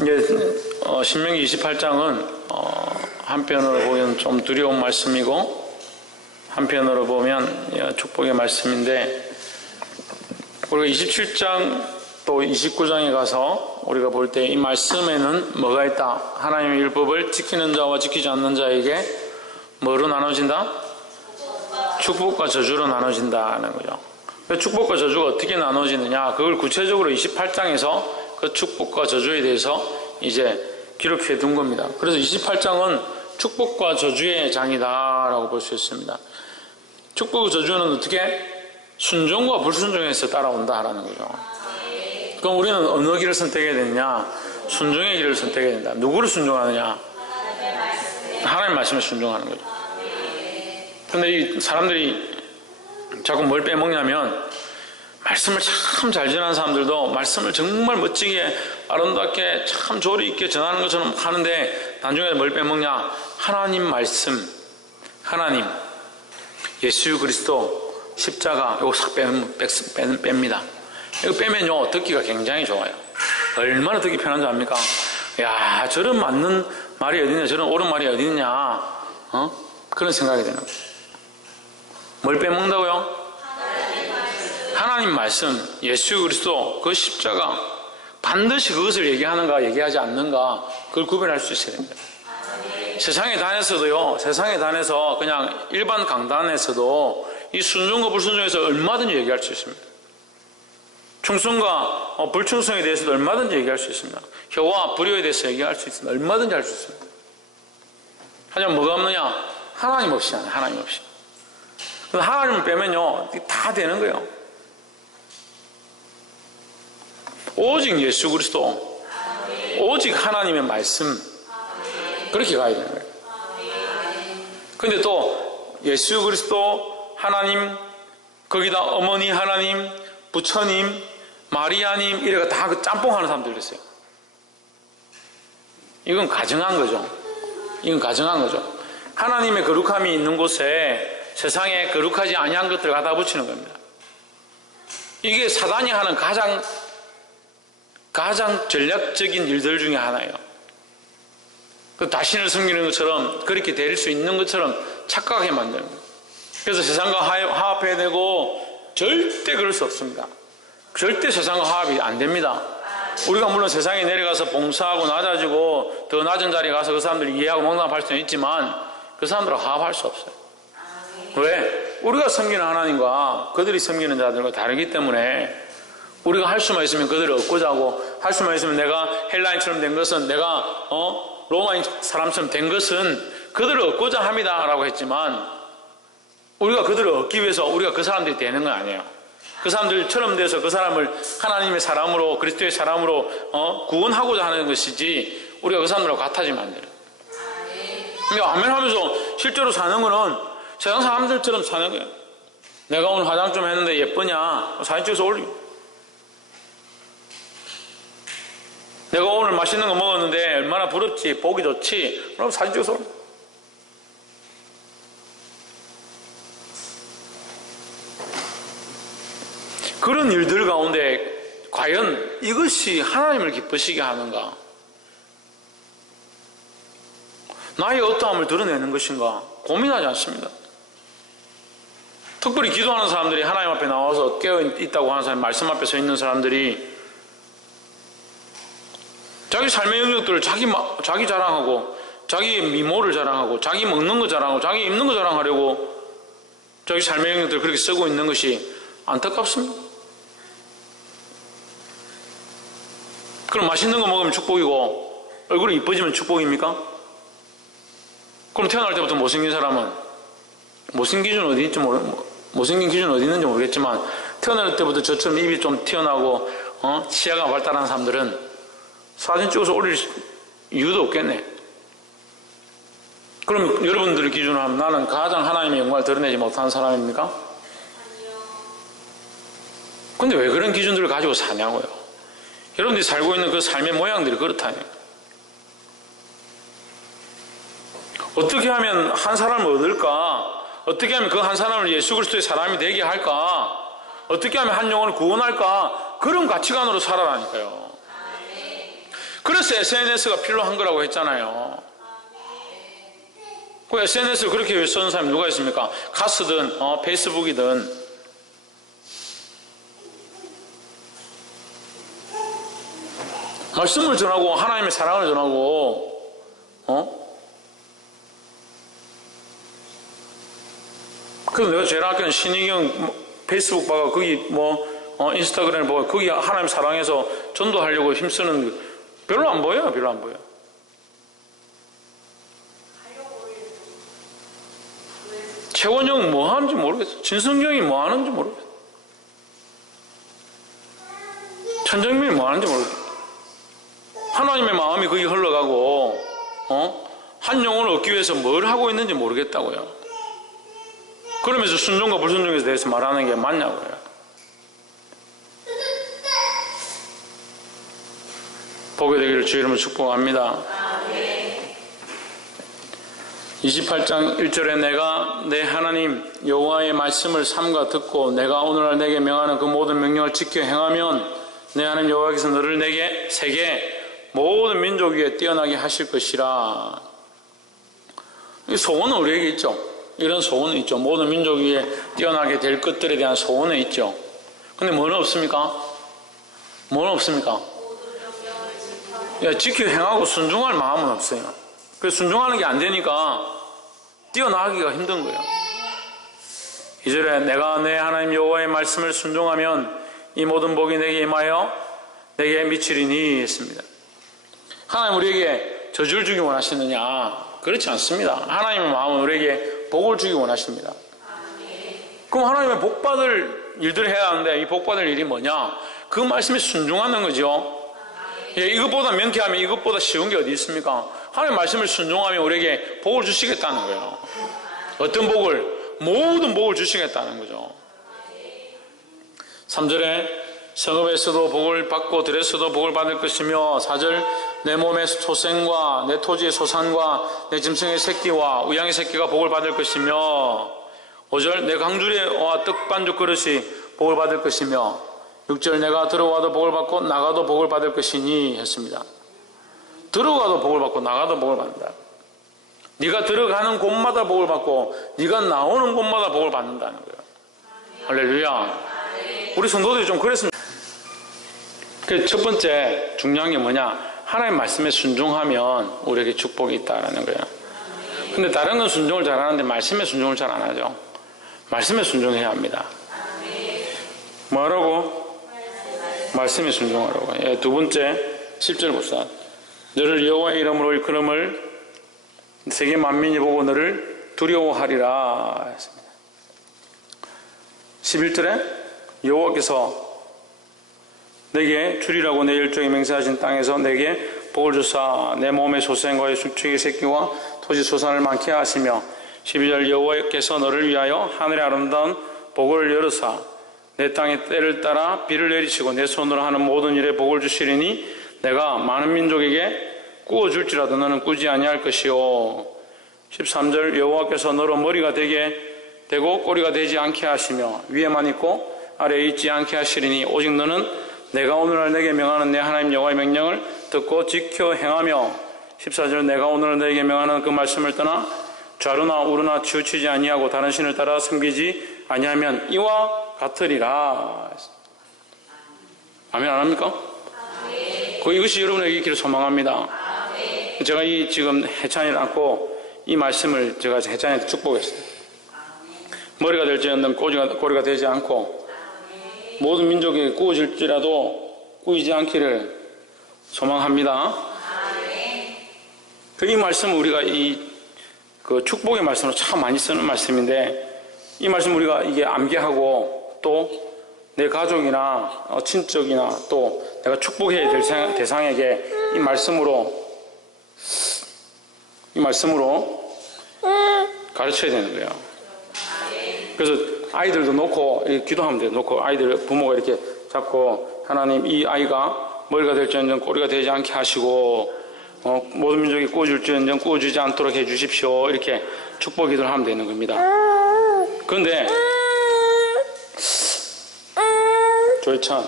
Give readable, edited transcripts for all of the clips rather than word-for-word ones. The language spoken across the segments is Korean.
이제 신명기 28장은 한편으로 보면 좀 두려운 말씀이고 한편으로 보면 축복의 말씀인데, 우리가 27장 또 29장에 가서 우리가 볼 때 이 말씀에는 뭐가 있다? 하나님의 율법을 지키는 자와 지키지 않는 자에게 뭐로 나눠진다? 축복과 저주로 나눠진다는 거죠. 축복과 저주가 어떻게 나눠지느냐, 그걸 구체적으로 28장에서 그 축복과 저주에 대해서 이제 기록해 둔 겁니다. 그래서 28장은 축복과 저주의 장이다라고 볼 수 있습니다. 축복과 저주는 어떻게? 순종과 불순종에서 따라온다라는 거죠. 그럼 우리는 어느 길을 선택해야 되느냐? 순종의 길을 선택해야 된다. 누구를 순종하느냐? 하나님 말씀에 순종하는 거죠. 근데 이 사람들이 자꾸 뭘 빼먹냐면, 말씀을 참 잘 전하는 사람들도 말씀을 정말 멋지게 아름답게 참 조리 있게 전하는 것처럼 하는데 나중에 뭘 빼먹냐? 하나님 말씀, 하나님, 예수 그리스도, 십자가 이거 싹 뺍니다. 이거 빼면요 듣기가 굉장히 좋아요. 얼마나 듣기 편한 줄 압니까? 야, 저런 맞는 말이 어디냐, 저런 옳은 말이 어디냐, 그런 생각이 되는 거예요. 뭘 빼먹는다고요? 하나님 말씀, 예수 그리스도, 그 십자가, 반드시 그것을 얘기하는가 얘기하지 않는가, 그걸 구별할 수 있어야 됩니다. 세상에 다녀서도요, 세상에 다녀서 그냥 일반 강단에서도 이 순종과 불순종에서 얼마든지 얘기할 수 있습니다. 충성과 불충성에 대해서도 얼마든지 얘기할 수 있습니다. 효와 불효에 대해서 얘기할 수 있습니다. 얼마든지 할 수 있습니다. 하지만 뭐가 없느냐? 하나님 없이 하네, 하나님 없이. 하나님을 빼면요 다 되는 거예요. 오직 예수 그리스도, 오직 하나님의 말씀, 그렇게 가야 되는 거예요. 근데 또 예수 그리스도, 하나님, 거기다 어머니 하나님, 부처님, 마리아님, 이래가 다 그 짬뽕 하는 사람들 있어요. 이건 가정한 거죠. 이건 가정한 거죠. 하나님의 거룩함이 있는 곳에 세상에 거룩하지 아니한 것들을 갖다 붙이는 겁니다. 이게 사단이 하는 가장 전략적인 일들 중에 하나예요. 그 자신을 섬기는 것처럼, 그렇게 될 수 있는 것처럼 착각하게 만드는 거예요. 그래서 세상과 화합해야 되고, 절대 그럴 수 없습니다. 절대 세상과 화합이 안 됩니다. 우리가 물론 세상에 내려가서 봉사하고 낮아지고 더 낮은 자리에 가서 그 사람들이 이해하고 농담할 수는 있지만 그 사람들과 화합할 수 없어요. 왜? 우리가 섬기는 하나님과 그들이 섬기는 자들과 다르기 때문에, 우리가 할 수만 있으면 그들을 얻고자 하고, 할 수만 있으면 내가 헬라인처럼 된 것은, 내가 로마인 사람처럼 된 것은 그들을 얻고자 합니다 라고 했지만, 우리가 그들을 얻기 위해서 우리가 그 사람들이 되는 건 아니에요. 그 사람들처럼 돼서 그 사람을 하나님의 사람으로, 그리스도의 사람으로 구원하고자 하는 것이지, 우리가 그 사람들하고 같아지면 안 돼요. 그러니까 아멘 하면서 실제로 사는 거는 세상 사람들처럼 사는 거예요. 내가 오늘 화장 좀 했는데 예쁘냐? 사진 찍어서 올리고. 내가 오늘 맛있는 거 먹었는데 얼마나 부럽지, 보기 좋지, 그럼 사진 찍어서 올리고. 그런 일들 가운데 과연 이것이 하나님을 기쁘시게 하는가? 나의 어떠함을 드러내는 것인가? 고민하지 않습니다. 특별히 기도하는 사람들이, 하나님 앞에 나와서 깨어있다고 하는 사람, 말씀 앞에 서 있는 사람들이 자기 삶의 영역들을 자기 자랑하고, 자기 미모를 자랑하고, 자기 먹는 거 자랑하고, 자기 입는 거 자랑하려고 자기 삶의 영역들을 그렇게 쓰고 있는 것이 안타깝습니다. 그럼 맛있는 거 먹으면 축복이고 얼굴이 이뻐지면 축복입니까? 그럼 태어날 때부터 못생긴 사람은, 못생긴 기준 어디 있는지 못생긴 기준 어디 있는지 모르겠지만, 태어날 때부터 저처럼 입이 좀 튀어나오고 치아가 발달한 사람들은 사진 찍어서 올릴 이유도 없겠네. 그럼 여러분들의 기준으로 하면 나는 가장 하나님의 영광을 드러내지 못하는 사람입니까? 근데 왜 그런 기준들을 가지고 사냐고요. 여러분들이 살고 있는 그 삶의 모양들이 그렇다니. 어떻게 하면 한 사람을 얻을까? 어떻게 하면 그 한 사람을 예수 그리스도의 사람이 되게 할까? 어떻게 하면 한 영혼을 구원할까? 그런 가치관으로 살아라니까요. 그래서 SNS가 필요한 거라고 했잖아요. 그 SNS를 그렇게 쓰는 사람이 누가 있습니까? 가스든 페이스북이든. 말씀을 전하고 하나님의 사랑을 전하고 그래서 내가 제일 아끼는 신의경 페이스북 봐가 거기 인스타그램 보고 거기 하나님 사랑해서 전도하려고 힘쓰는 별로 안 보여요. 별로 안 보여. 최원영 뭐 하는지 모르겠어. 진성경이 뭐 하는지 모르겠어. 천정민이 뭐 하는지 모르겠어. 하나님의 마음이 거기 흘러가고 한 영혼을 얻기 위해서 뭘 하고 있는지 모르겠다고요. 그러면서 순종과 불순종에 대해서 말하는 게 맞냐고요. 보게 되기를 주의 이름으로 축복합니다. 28장 1절에 내가 내 하나님 여호와의 말씀을 삼가 듣고 내가 오늘날 내게 명하는 그 모든 명령을 지켜 행하면 내 하나님 여호와께서 너를 내게 세계 모든 민족 위에 뛰어나게 하실 것이라. 이 소원은 우리에게 있죠. 이런 소원은 있죠. 모든 민족 위에 뛰어나게 될 것들에 대한 소원은 있죠. 근데 뭐는 없습니까? 뭐는 없습니까? 지켜 행하고 순종할 마음은 없어요. 그래서 순종하는 게 안 되니까 뛰어나가기가 힘든 거예요. 2절에 내가 내 하나님 여호와의 말씀을 순종하면 이 모든 복이 내게 임하여 내게 미치리니 했습니다. 하나님 우리에게 저주를 주기 원하시느냐? 그렇지 않습니다. 하나님의 마음은 우리에게 복을 주기 원하십니다. 그럼 하나님의 복받을 일들을 해야 하는데 이 복받을 일이 뭐냐? 그 말씀에 순종하는 거죠. 이것보다 명쾌하면 이것보다 쉬운 게 어디 있습니까? 하나님의 말씀을 순종하면 우리에게 복을 주시겠다는 거예요. 어떤 복을? 모든 복을 주시겠다는 거죠. 3절에 성읍에서도 복을 받고 들에서도 복을 받을 것이며 4절 내 몸의 소생과 내 토지의 소산과 내 짐승의 새끼와 우양의 새끼가 복을 받을 것이며 5절 내 강주리와 떡반죽 그릇이 복을 받을 것이며 6절 내가 들어와도 복을 받고 나가도 복을 받을 것이니 했습니다. 들어가도 복을 받고 나가도 복을 받는다. 네가 들어가는 곳마다 복을 받고 네가 나오는 곳마다 복을 받는다는 거예요. 할렐루야. 우리 성도들이 좀 그랬습니다. 첫 번째 중요한 게 뭐냐? 하나님 말씀에 순종하면 우리에게 축복이 있다라는 거예요. 근데 다른 건 순종을 잘하는데 말씀에 순종을 잘 안 하죠. 말씀에 순종해야 합니다. 뭐하라고? 말씀에 순종하라고. 두 번째 10절 봅시다. 너를 여호와의 이름으로 일컬음을 세계 만민이 보고 너를 두려워하리라 했습니다. 11절에 여호와께서 내게 주리라고 내 열정에 맹세하신 땅에서 내게 복을 주사 내 몸의 소생과의 숙축의 새끼와 토지 소산을 많게 하시며 12절 여호와께서 너를 위하여 하늘의 아름다운 복을 열으사 내 땅의 때를 따라 비를 내리시고 내 손으로 하는 모든 일에 복을 주시리니 내가 많은 민족에게 꾸어줄지라도 너는 꾸지 아니할 것이요 13절 여호와께서 너로 머리가 되고 꼬리가 되지 않게 하시며 위에만 있고 아래에 있지 않게 하시리니 오직 너는 내가 오늘날 내게 명하는 내 하나님 여호와의 명령을 듣고 지켜 행하며 14절 내가 오늘날 내게 명하는 그 말씀을 떠나 좌루나 우루나 치우치지 아니하고 다른 신을 따라 섬기지 아니하면 이와 같으리라. 아멘 안 합니까? 이것이 여러분에게 있기를 소망합니다. 제가 이 지금 해찬이를 안고 이 말씀을 제가 해찬이한테 축복했어요. 머리가 될지언정 꼬리가 되지 않고 모든 민족에게 꾸어질지라도 꾸이지 않기를 소망합니다. 이 말씀은 우리가 그 축복의 말씀으로 참 많이 쓰는 말씀인데 이 말씀 우리가 이게 암기하고 또 내 가족이나 친척이나 또 내가 축복해야 될 대상에게 이 말씀으로 가르쳐야 되는 거예요. 그래서 아이들도 놓고 기도하면 돼요. 놓고 아이들 부모가 이렇게 잡고 하나님 이 아이가 머리가 될지언정 꼬리가 되지 않게 하시고 모든 민족이 꾸어줄지언정 꾸어주지 않도록 해주십시오. 이렇게 축복 기도를 하면 되는 겁니다. 그런데 조이찬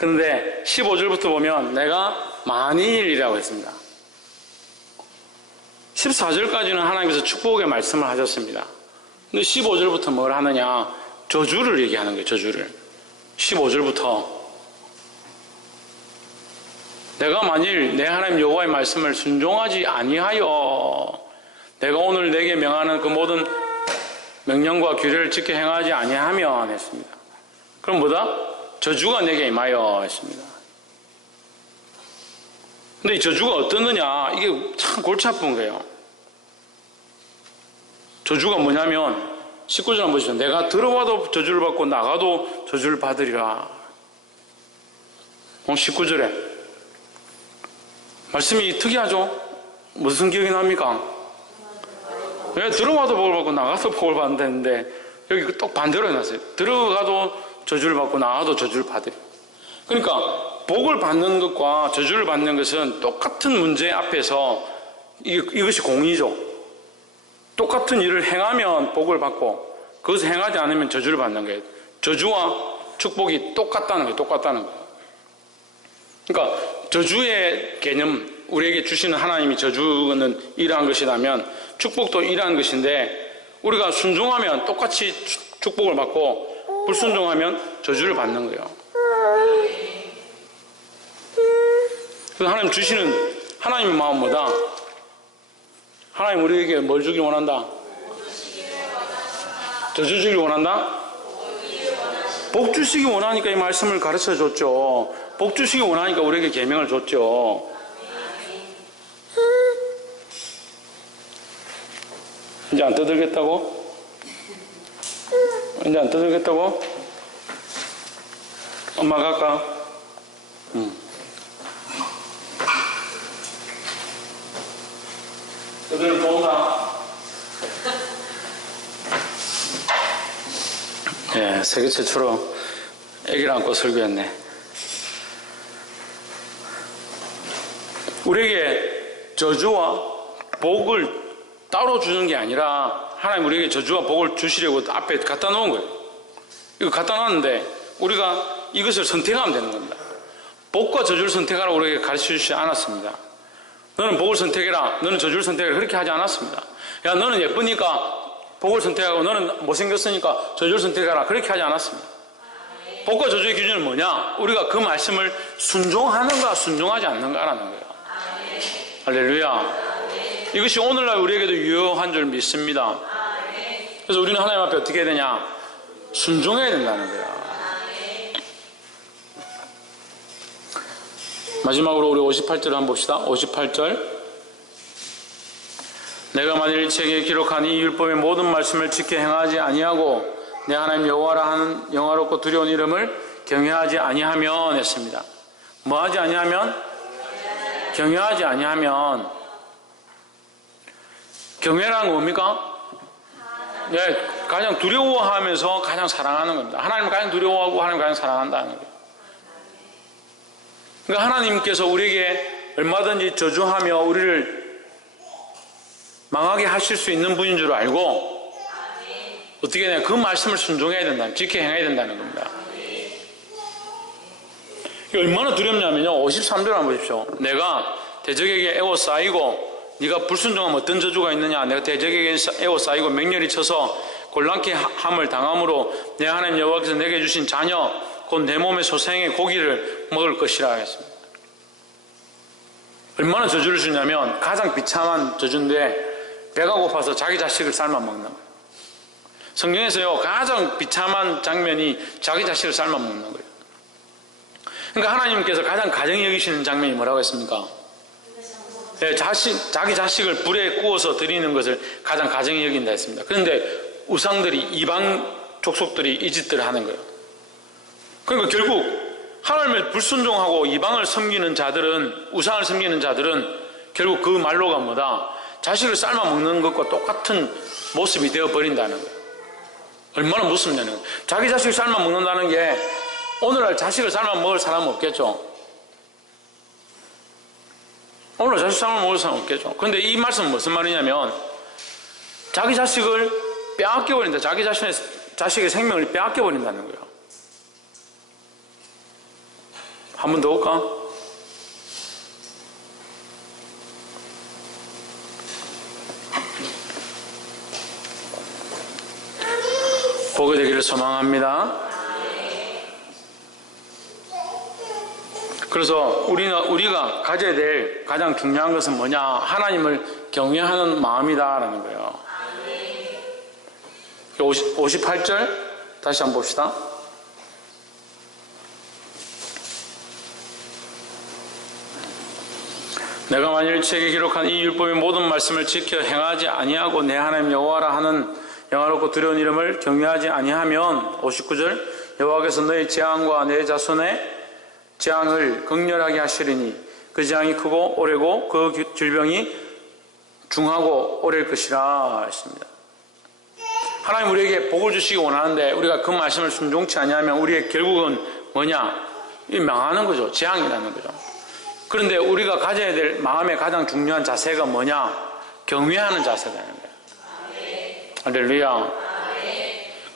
그런데 15절부터 보면 내가 만일이라고 했습니다. 14절까지는 하나님께서 축복의 말씀을 하셨습니다. 근데 15절부터 뭘 하느냐? 저주를 얘기하는 거예요. 저주를. 15절부터 내가 만일 내 하나님 여호와의 말씀을 순종하지 아니하여 내가 오늘 내게 명하는 그 모든 명령과 규례를 지켜 행하지 아니하면 했습니다. 그럼 뭐다? 저주가 내게 임하여 했습니다. 근데 이 저주가 어떻느냐? 이게 참 골치 아픈 거예요. 저주가 뭐냐면 19절 한번 보시죠. 내가 들어와도 저주를 받고 나가도 저주를 받으리라. 19절에 말씀이 특이하죠? 무슨 기억이 납니까? 왜 들어와도 복을 받고 나가서 복을 받는다는데 여기 똑 반대로 해놨어요. 들어가도 저주를 받고 나가도 저주를 받으리라. 그러니까 복을 받는 것과 저주를 받는 것은 똑같은 문제 앞에서 이것이 공이죠. 똑같은 일을 행하면 복을 받고 그것을 행하지 않으면 저주를 받는 거예요. 저주와 축복이 똑같다는 거예요. 똑같다는 거예요. 그러니까 저주의 개념, 우리에게 주시는 하나님이 저주는 이러한 것이라면 축복도 이러한 것인데 우리가 순종하면 똑같이 축복을 받고 불순종하면 저주를 받는 거예요. 그래서 하나님 주시는 하나님의 마음 뭐다? 하나님 우리에게 뭘 주길 원한다? 저주 주길 원한다? 복 주시기 원하니까 이 말씀을 가르쳐 줬죠. 복 주시기 원하니까 우리에게 계명을 줬죠. 이제 안 떠들겠다고? 이제 안 떠들겠다고? 엄마가 갈까? 너희들 본다. 예, 세계 최초로 아기를 안고 설교했네. 우리에게 저주와 복을 따로 주는 게 아니라 하나님 우리에게 저주와 복을 주시려고 앞에 갖다 놓은 거예요. 이거 갖다 놨는데 우리가 이것을 선택하면 되는 겁니다. 복과 저주를 선택하라고 우리에게 가르쳐 주시지 않았습니다. 너는 복을 선택해라, 너는 저주를 선택해라, 그렇게 하지 않았습니다. 야, 너는 예쁘니까 복을 선택하고 너는 못생겼으니까 저주를 선택해라, 그렇게 하지 않았습니다. 복과 저주의 기준은 뭐냐? 우리가 그 말씀을 순종하는가 순종하지 않는가라는 거예요. 할렐루야. 이것이 오늘날 우리에게도 유효한 줄 믿습니다. 그래서 우리는 하나님 앞에 어떻게 해야 되냐? 순종해야 된다는 거야. 마지막으로 우리 58절 한번 봅시다. 58절. 내가 만일 책에 기록한 이 율법의 모든 말씀을 지켜 행하지 아니하고 내 하나님 여호와라 하는 영화롭고 두려운 이름을 경외하지 아니하면 했습니다. 뭐 하지 아니하면? 경외하지 아니하면. 경외라는 뭡니까? 네, 가장 두려워하면서 가장 사랑하는 겁니다. 하나님을 가장 두려워하고 하나님을 가장 사랑한다는 거예요. 그러니까 하나님께서 우리에게 얼마든지 저주하며 우리를 망하게 하실 수 있는 분인 줄 알고 어떻게 해야 되냐? 그 말씀을 순종해야 된다, 지켜 행해야 된다는 겁니다. 이게 얼마나 두렵냐면요, 53절 한번 보십시오. 내가 대적에게 에워싸이고 네가 불순종하면 어떤 저주가 있느냐? 내가 대적에게 에워싸이고 맹렬히 쳐서 곤란케 함을 당함으로 내 하나님 여호와께서 내게 주신 자녀 곧 내 몸의 소생의 고기를 먹을 것이라 하겠습니다. 얼마나 저주를 주냐면 가장 비참한 저주인데 배가 고파서 자기 자식을 삶아 먹는 거예요. 성경에서요 가장 비참한 장면이 자기 자식을 삶아 먹는 거예요. 그러니까 하나님께서 가장 가정히 여기시는 장면이 뭐라고 했습니까? 네, 자기 자식을 불에 구워서 드리는 것을 가장 가정히 여긴다 했습니다. 그런데 우상들이, 이방 족속들이 이 짓들을 하는 거예요. 그러니까 결국 하나님을 불순종하고 이방을 섬기는 자들은, 우상을 섬기는 자들은 결국 그 말로가 뭐다? 자식을 삶아 먹는 것과 똑같은 모습이 되어버린다는 거예요. 얼마나 무섭냐는 거예요. 자기 자식을 삶아 먹는다는 게 오늘날 자식을 삶아 먹을 사람은 없겠죠. 오늘 자식 삶아 먹을 사람은 없겠죠. 그런데 이 말씀은 무슨 말이냐면 자기 자식을 빼앗겨버린다. 자기 자식의 생명을 빼앗겨버린다는 거예요. 한 번 더 올까? 보게 되기를 소망합니다. 그래서 우리가 가져야 될 가장 중요한 것은 뭐냐? 하나님을 경외하는 마음이다라는 거예요. 58절 다시 한번 봅시다. 내가 만일 책에 기록한 이 율법의 모든 말씀을 지켜 행하지 아니하고 내 하나님 여호와라 하는 영화롭고 두려운 이름을 경외하지 아니하면 59절 여호와께서 너의 재앙과 내 자손의 재앙을 극렬하게 하시리니 그 재앙이 크고 오래고 그 질병이 중하고 오래일 것이라 했습니다. 하나님 우리에게 복을 주시기 원하는데 우리가 그 말씀을 순종치 아니하면 우리의 결국은 뭐냐? 망하는 거죠. 재앙이라는 거죠. 그런데 우리가 가져야 될 마음의 가장 중요한 자세가 뭐냐? 경외하는 자세라는 거예요. 할렐루야.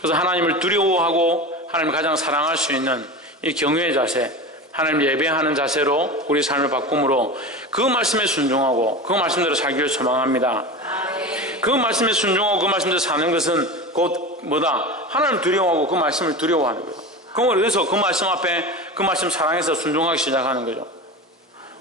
그래서 하나님을 두려워하고 하나님을 가장 사랑할 수 있는 이 경외의 자세, 하나님을 예배하는 자세로 우리 삶을 바꿈으로 그 말씀에 순종하고 그 말씀대로 살기를 소망합니다. 그 말씀에 순종하고 그 말씀대로 사는 것은 곧 뭐다? 하나님을 두려워하고 그 말씀을 두려워하는 거예요. 그래서 그 말씀 앞에 그 말씀 사랑해서 순종하기 시작하는 거죠.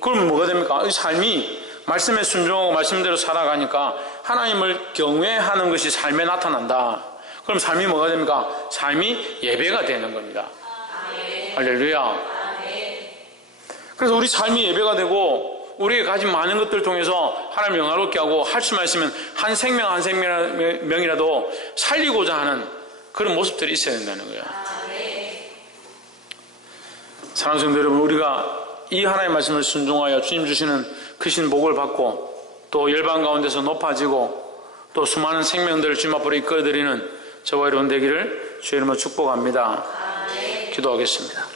그럼 뭐가 됩니까? 이 삶이 말씀에 순종하고 말씀대로 살아가니까 하나님을 경외하는 것이 삶에 나타난다. 그럼 삶이 뭐가 됩니까? 삶이 예배가 되는 겁니다. 할렐루야. 그래서 우리 삶이 예배가 되고 우리가 가진 많은 것들 통해서 하나님을 영화롭게 하고 할 수만 있으면 한 생명 한 생명이라도 살리고자 하는 그런 모습들이 있어야 된다는 거예요. 사랑하는 성도 여러분, 우리가 이 하나님의 말씀을 순종하여 주님 주시는 크신 복을 받고 또 열방 가운데서 높아지고 또 수많은 생명들을 주님 앞으로 이끌어드리는 저와 여러분 되기를 주의 이름으로 축복합니다. 기도하겠습니다.